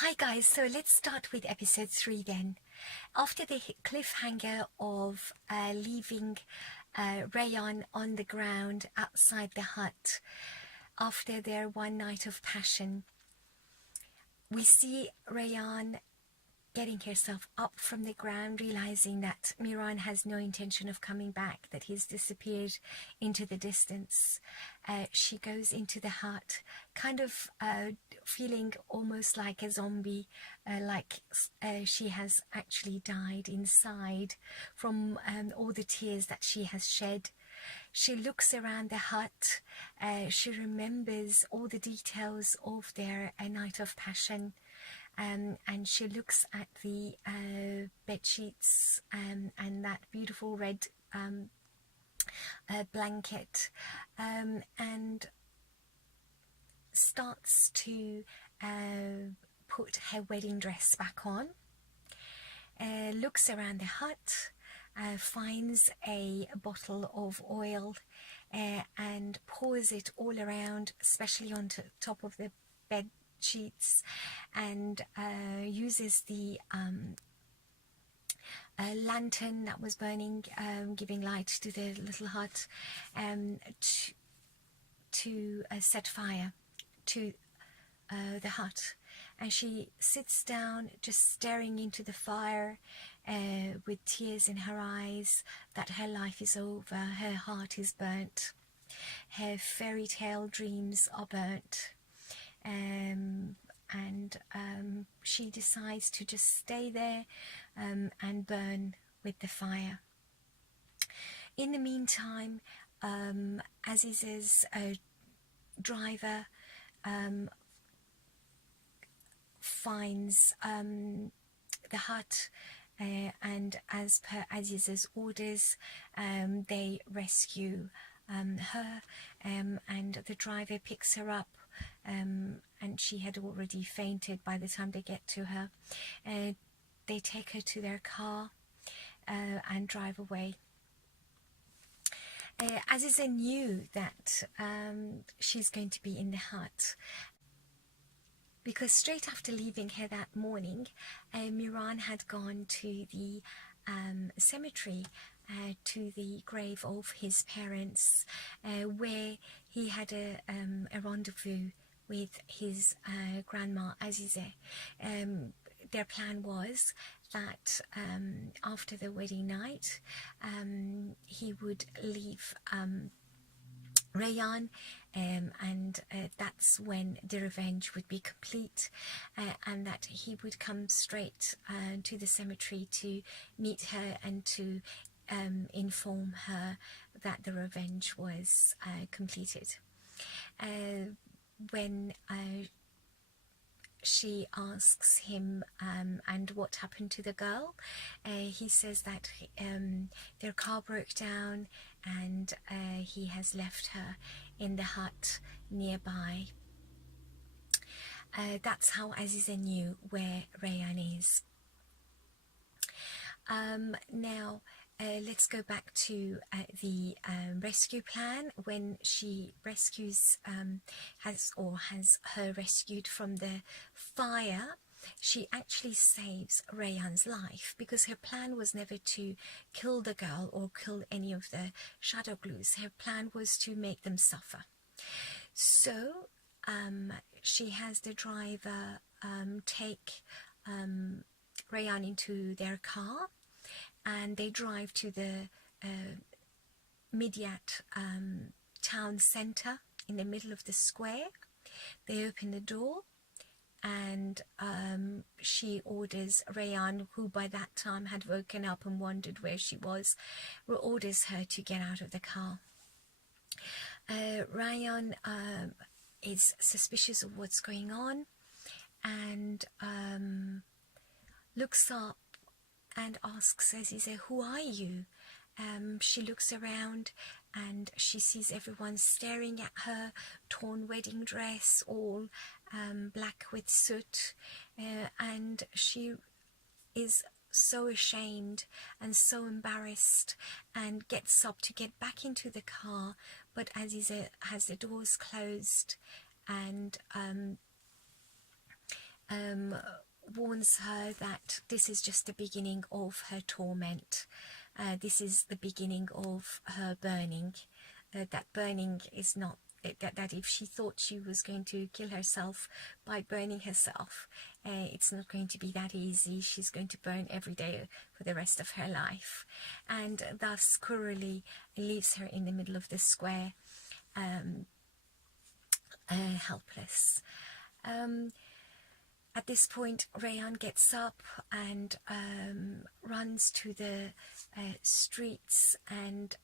Hi guys, so let's start with episode 3 then. After the cliffhanger of leaving Rayon on the ground outside the hut, after their one night of passion, we see Rayon getting herself up from the ground, realizing that Miran has no intention of coming back, that he's disappeared into the distance. She goes into the hut, kind of feeling almost like a zombie, like she has actually died inside from all the tears that she has shed. She looks around the hut, she remembers all the details of their night of passion. And she looks at the bed sheets and that beautiful red blanket, and starts to put her wedding dress back on, looks around the hut, finds a bottle of oil and pours it all around, especially on top of the bed sheets, and uses the lantern that was burning, giving light to the little hut, to set fire to the hut. And she sits down just staring into the fire with tears in her eyes, that her life is over, her heart is burnt, her fairy tale dreams are burnt. She decides to just stay there and burn with the fire. In the meantime, Aziz's driver finds the hut, and as per Aziz's orders, they rescue her, and the driver picks her up, and she had already fainted by the time they get to her. They take her to their car and drive away. Aziza knew that she's going to be in the hut, because straight after leaving her that morning, Miran had gone to the cemetery, to the grave of his parents, where he had a rendezvous with his grandma Azize. Their plan was that after the wedding night, he would leave Rayon, and that's when the revenge would be complete, and that he would come straight to the cemetery to meet her and to inform her that the revenge was completed. When she asks him and what happened to the girl, he says that their car broke down and he has left her in the hut nearby. That's how Aziza knew where Rayan is. Now let's go back to the rescue plan. When she rescues, has her rescued from the fire, she actually saves Rayan's life, because her plan was never to kill the girl or kill any of the shadow glues. Her plan was to make them suffer. So she has the driver take Rayan into their car, and they drive to the Midyat town centre in the middle of the square. They open the door, and she orders Rayan, who by that time had woken up and wondered where she was, orders her to get out of the car. Rayan is suspicious of what's going on, and looks up and asks Aziza, "Who are you?" She looks around and she sees everyone staring at her, torn wedding dress, all black with soot, and she is so ashamed and so embarrassed, and gets up to get back into the car, but Aziza has the doors closed, and warns her that this is just the beginning of her torment. This is the beginning of her burning. That burning is not, that if she thought she was going to kill herself by burning herself, it's not going to be that easy. She's going to burn every day for the rest of her life, and thus cruelly leaves her in the middle of the square, helpless. At this point, Rayan gets up and runs to the streets, and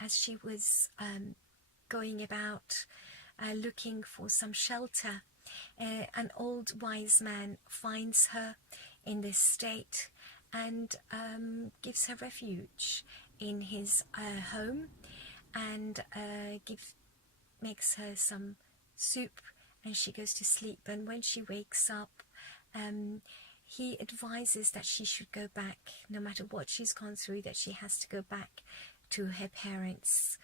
as she was going about looking for some shelter, an old wise man finds her in this state and gives her refuge in his home, and makes her some soup, and she goes to sleep. And when she wakes up, he advises that she should go back, no matter what she's gone through, that she has to go back to her parents.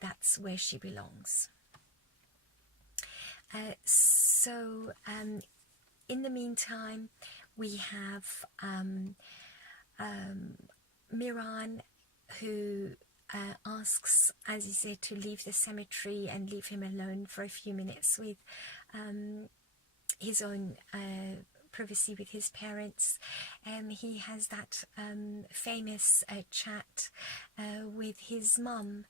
That's where she belongs. So in the meantime, we have Miran, who asks Azizeh to leave the cemetery and leave him alone for a few minutes with his own privacy with his parents. He has that famous chat with his mum,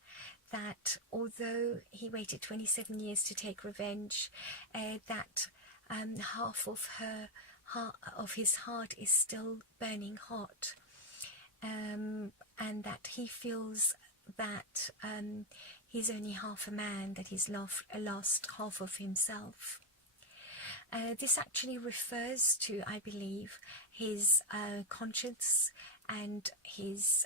that although he waited 27 years to take revenge, that half of his heart is still burning hot, and that he feels that he's only half a man, that he's lost half of himself. This actually refers to, I believe, his conscience and his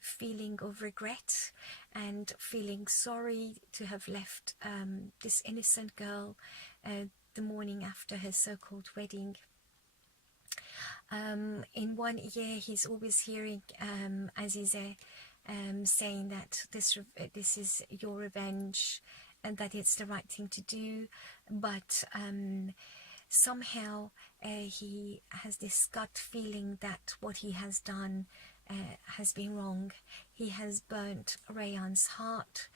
feeling of regret and feeling sorry to have left this innocent girl the morning after her so-called wedding. In one ear, he's always hearing Azizeh saying that this is your revenge and that it's the right thing to do, but somehow he has this gut feeling that what he has done has been wrong. He has burnt Rayan's heart,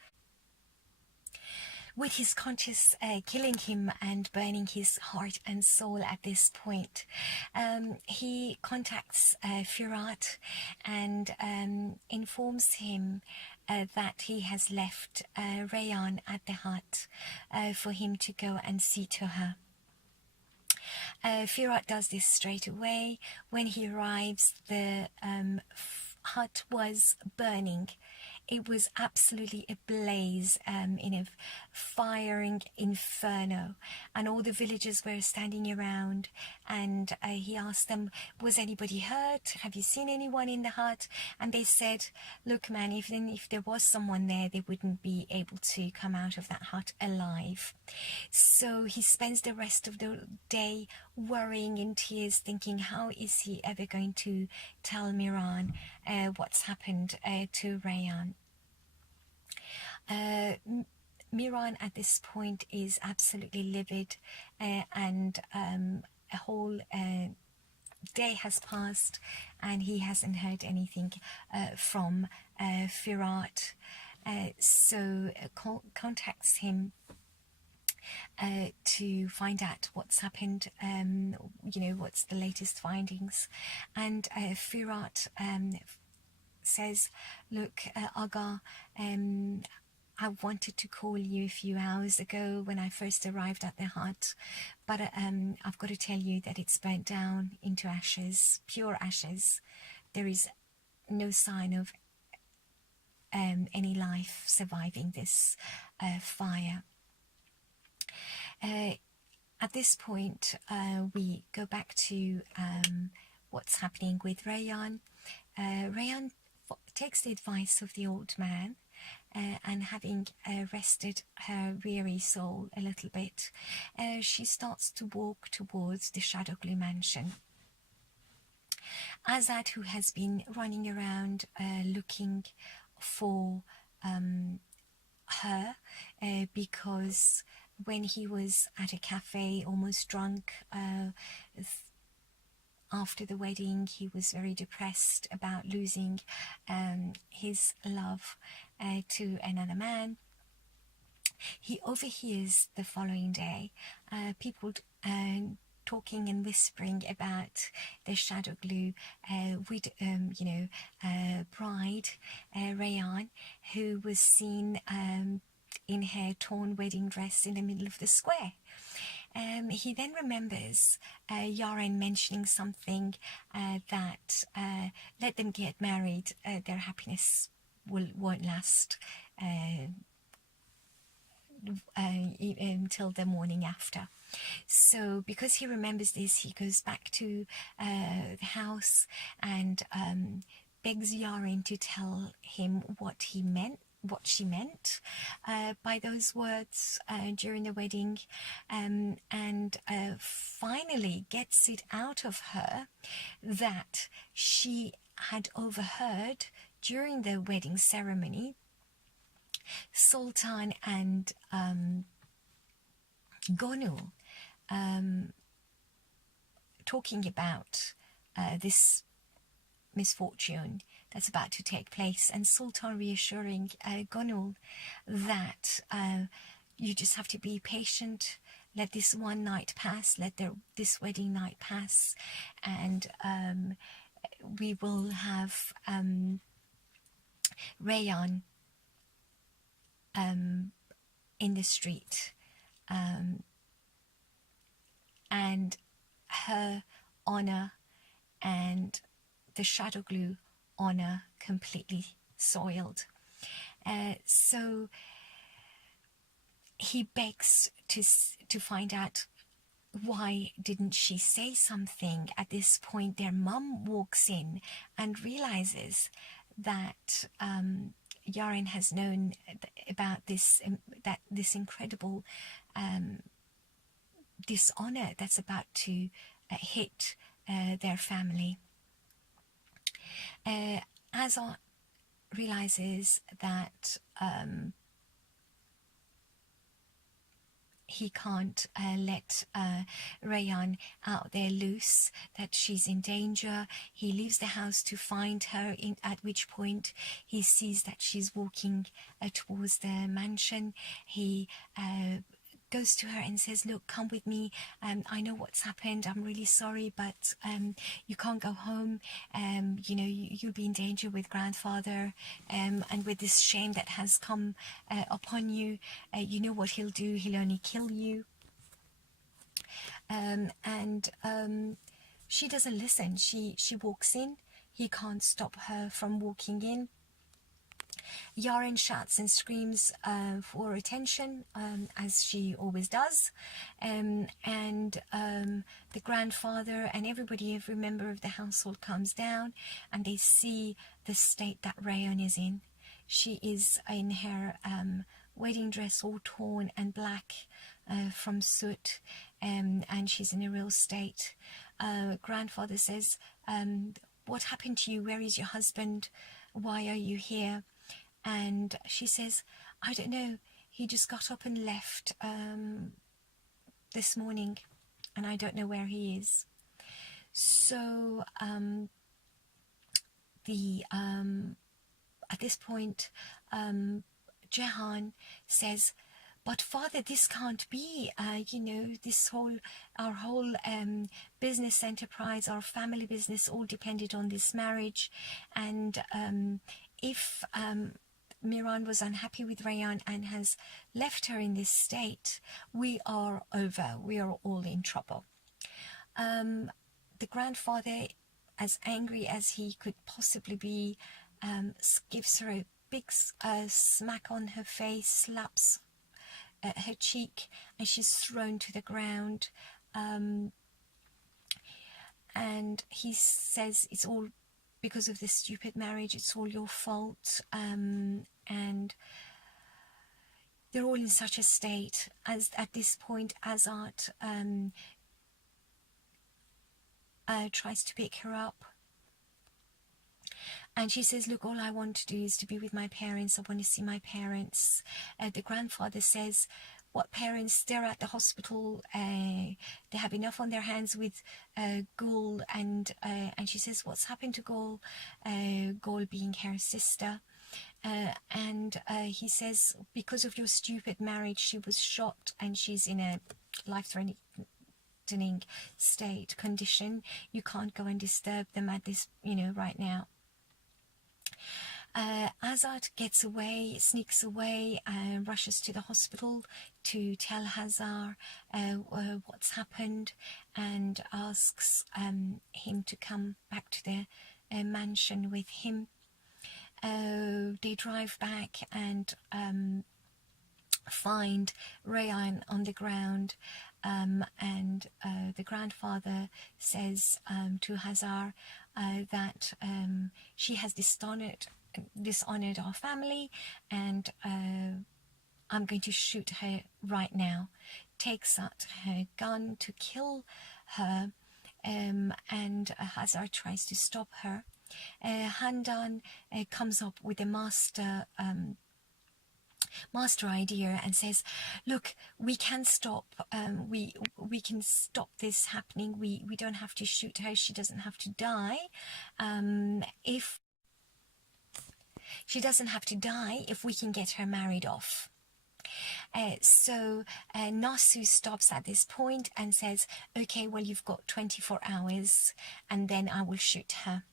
with his conscience killing him and burning his heart and soul at this point. He contacts Firat and informs him that he has left Rayan at the hut for him to go and see to her. Firat does this straight away. When he arrives, the hut was burning. It was absolutely ablaze in a firing inferno, and all the villagers were standing around, and he asked them, was anybody hurt? Have you seen anyone in the hut? And they said, look man, even if there was someone there, they wouldn't be able to come out of that hut alive. So he spends the rest of the day worrying in tears, thinking, how is he ever going to tell Miran what's happened to Rayan? Miran at this point is absolutely livid, and a whole day has passed and he hasn't heard anything from Firat, so contacts him to find out what's happened, what's the latest findings. And Firat says, look, Aga, I wanted to call you a few hours ago when I first arrived at the hut, but I've got to tell you that it's burnt down into ashes, pure ashes. There is no sign of any life surviving this fire. At this point, we go back to what's happening with Rayan. Rayan takes the advice of the old man, and having rested her weary soul a little bit, she starts to walk towards the Shadowglue mansion. Azad, who has been running around looking for her because when he was at a cafe, almost drunk, after the wedding, he was very depressed about losing his love to another man. He overhears the following day people talking and whispering about the shadow glue with, bride, Rayan, who was seen in her torn wedding dress in the middle of the square. He then remembers Yaren mentioning something that let them get married, their happiness won't last until the morning after. So because he remembers this, he goes back to the house and begs Yaren to tell him what she meant by those words during the wedding, and finally gets it out of her that she had overheard during the wedding ceremony Sultan and Gonul talking about this misfortune that's about to take place, and Sultan reassuring Gonul that you just have to be patient, let this one night pass, let this wedding night pass, and we will have Rayan in the street, and her honor and the shadow glue honor completely soiled. So he begs to find out why didn't she say something. At this point, their mum walks in and realizes that Yaren has known about this incredible dishonor that's about to hit their family. Azar realizes that he can't let Rayan out there loose, that she's in danger. He leaves the house to find her, at which point he sees that she's walking towards the mansion. He goes to her and says, look, come with me, I know what's happened, I'm really sorry, but you can't go home, you'll be in danger with grandfather, and with this shame that has come upon you, you know what he'll do, he'll only kill you. And she doesn't listen. She walks in. He can't stop her from walking in. Yaren shouts and screams for attention, as she always does, and the grandfather and every member of the household comes down, and they see the state that Rayan is in. She is in her wedding dress, all torn and black from soot, and she's in a real state. Grandfather says, what happened to you? Where is your husband? Why are you here? And she says, I don't know, he just got up and left this morning, and I don't know where he is. So at this point, Jehan says, but father, this can't be, our whole business enterprise, our family business all depended on this marriage, and if Miran was unhappy with Rayan and has left her in this state, we are over. We are all in trouble. The grandfather, as angry as he could possibly be, gives her a big smack on her face, slaps her cheek, and she's thrown to the ground. And he says it's all because of this stupid marriage, it's all your fault, and they're all in such a state. As at this point, Azat tries to pick her up, and she says, look, all I want to do is to be with my parents. I want to see my parents. The grandfather says, what parents, they're at the hospital, they have enough on their hands with Gul, and she says, what's happened to Gul? Gul being her sister. And he says, because of your stupid marriage, she was shot and she's in a life-threatening condition. You can't go and disturb them at this, right now. Azad gets away, sneaks away, and rushes to the hospital to tell Hazar what's happened, and asks him to come back to the mansion with him. They drive back and find Rayan on the ground, and the grandfather says to Hazar that she has dishonored our family, and I'm going to shoot her right now. Takes out her gun to kill her, and Hazar tries to stop her. Handan comes up with a master idea and says, look, we can stop, we can stop this happening. We don't have to shoot her. She doesn't have to die. If we can get her married off. So Nasu stops at this point and says, okay, well, you've got 24 hours and then I will shoot her.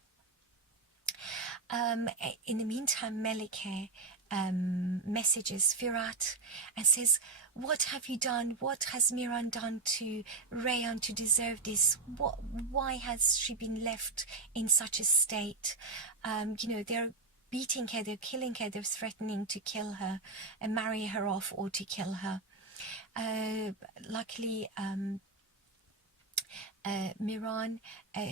In the meantime, Melike messages Firat and says, what have you done? What has Miran done to Rayan to deserve this? Why has she been left in such a state? They're beating her, they're killing her, they're threatening to kill her and marry her off or to kill her. Luckily, Miran,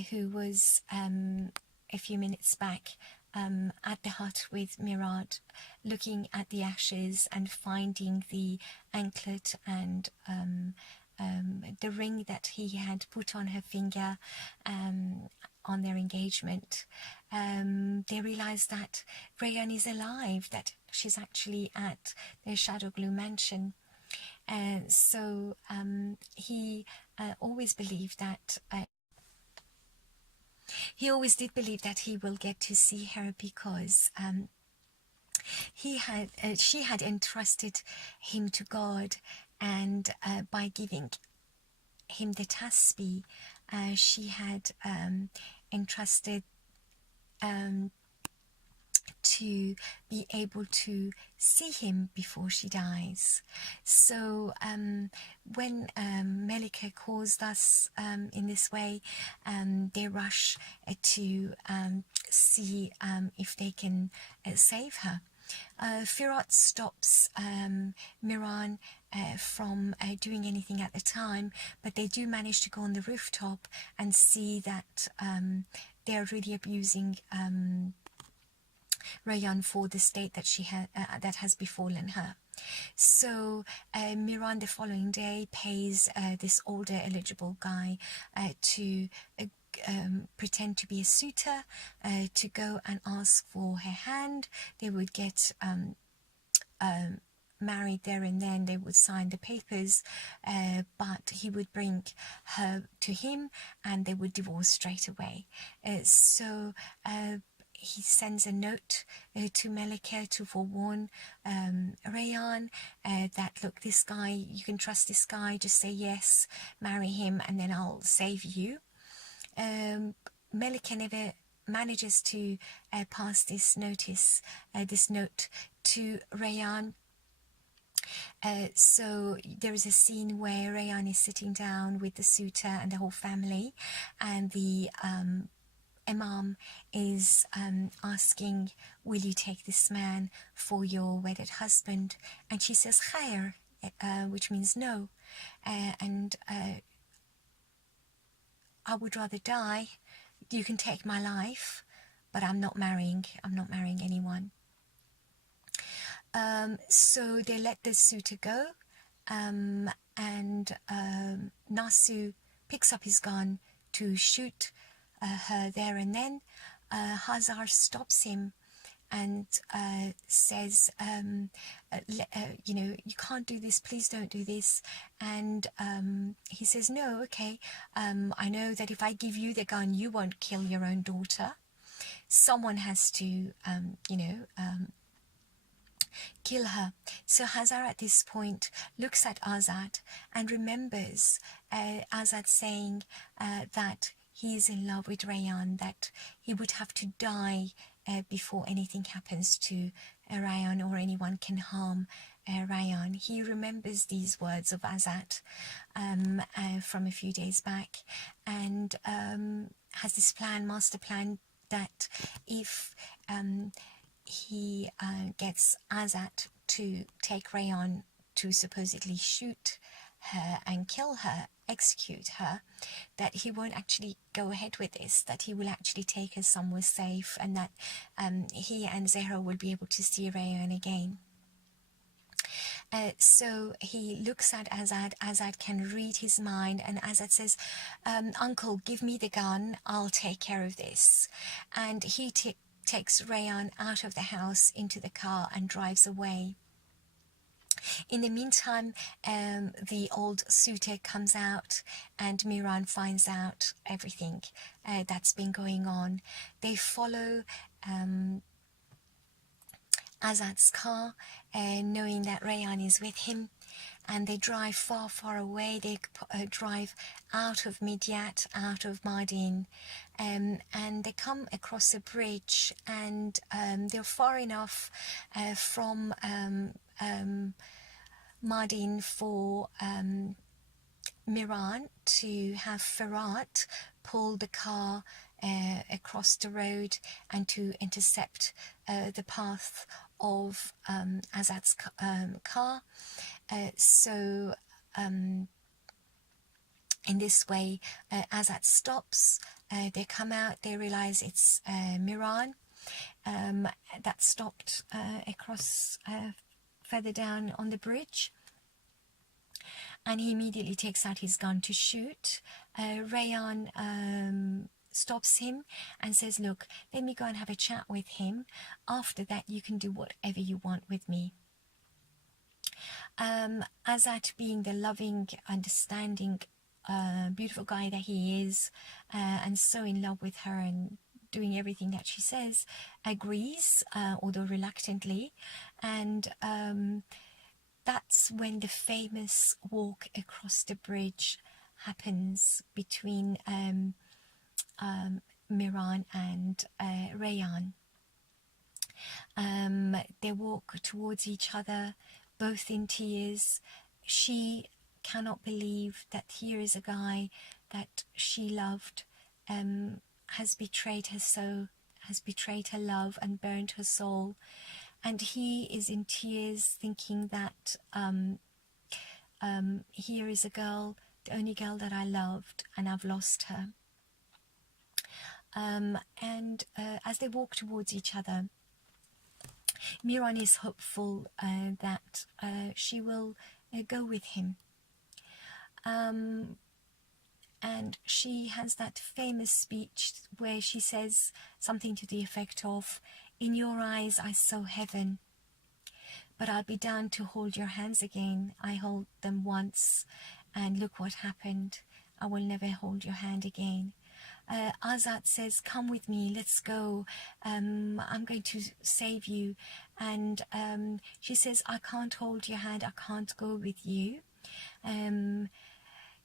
who was a few minutes back at the hut with Mirad, looking at the ashes and finding the anklet and the ring that he had put on her finger on their engagement, they realize that Rayan is alive, that she's actually at their Shadowglue mansion. So he always believed that he always did believe that he will get to see her, because she had entrusted him to God, and by giving him the tasbih, she had entrusted to be able to see him before she dies. So when Melike calls us in this way, they rush to see if they can save her. Firat stops Miran from doing anything at the time, but they do manage to go on the rooftop and see that they're really abusing Rayan for the state that she that has befallen her. So Miran the following day pays this older eligible guy to pretend to be a suitor, to go and ask for her hand. They would get married there and then, they would sign the papers, but he would bring her to him and they would divorce straight away. So he sends a note to Melike to forewarn Rayan that, look, this guy, you can trust this guy, just say yes, marry him, and then I'll save you. Melike never manages to pass this note to Rayan. So there is a scene where Rayan is sitting down with the suitor and the whole family, and the Imam is asking, will you take this man for your wedded husband? And she says khair, which means no, and I would rather die. You can take my life, but I'm not marrying anyone. So they let the suitor go, and Nasu picks up his gun to shoot her there and then. Hazar stops him and says, you know, you can't do this, please don't do this. And he says, no, okay, I know that if I give you the gun, you won't kill your own daughter. Someone has to, you know, kill her. So Hazar at this point looks at Azad and remembers Azad saying that he is in love with Rayan, that he would have to die before anything happens to Rayan or anyone can harm Rayan. He remembers these words of Azad from a few days back, and has this plan, master plan, that if he gets Azat to take Rayan to supposedly shoot her and kill her, execute her, that he won't actually go ahead with this, that he will actually take her somewhere safe, and that he and Zahra will be able to see Rayan again. So he looks at Azad. Azad can read his mind, and Azad says, uncle, give me the gun, I'll take care of this. And he takes Rayan out of the house into the car and drives away. In the meantime, the old suitor comes out, and Miran finds out everything that's been going on. They follow Azad's car, knowing that Rayan is with him, and they drive far, far away. They drive out of Midyat, out of Mardin, and they come across a bridge, and they're far enough from Mardin for Miran to have Ferhat pull the car across the road and to intercept the path of Azad's car. So in this way, Azad stops, they come out, they realize it's Miran that stopped across further down on the bridge, and he immediately takes out his gun to shoot. Rayan stops him and says, look, let me go and have a chat with him. After that, you can do whatever you want with me. Azad, being the loving, understanding, beautiful guy that he is, and so in love with her and doing everything that she says, agrees, although reluctantly. And that's when the famous walk across the bridge happens between Miran and Rayan. They walk towards each other, both in tears. She cannot believe that here is a guy that she loved, has betrayed her soul, has betrayed her love and burned her soul. And he is in tears, thinking that here is a girl, the only girl that I loved, and I've lost her. And as they walk towards each other, Miran is hopeful that she will go with him. And she has that famous speech where she says something to the effect of, in your eyes I saw heaven, but I'll be down to hold your hands again. I held them once, and look what happened. I will never hold your hand again. Azad says, come with me, let's go. I'm going to save you. And she says, I can't hold your hand, I can't go with you.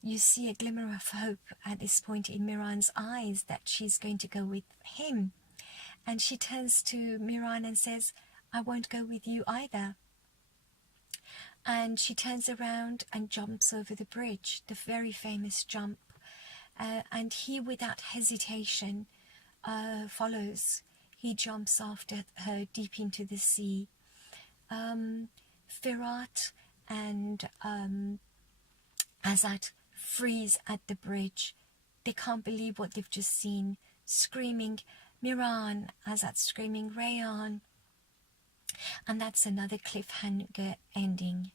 You see a glimmer of hope at this point in Miran's eyes that she's going to go with him. And she turns to Miran and says, I won't go with you either. And she turns around and jumps over the bridge, the very famous jump. And he, without hesitation, follows. He jumps after her deep into the sea. Ferhat and Azad freeze at the bridge. They can't believe what they've just seen, screaming, Miran, Azad screaming, Rayan. And that's another cliffhanger ending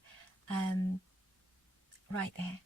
right there.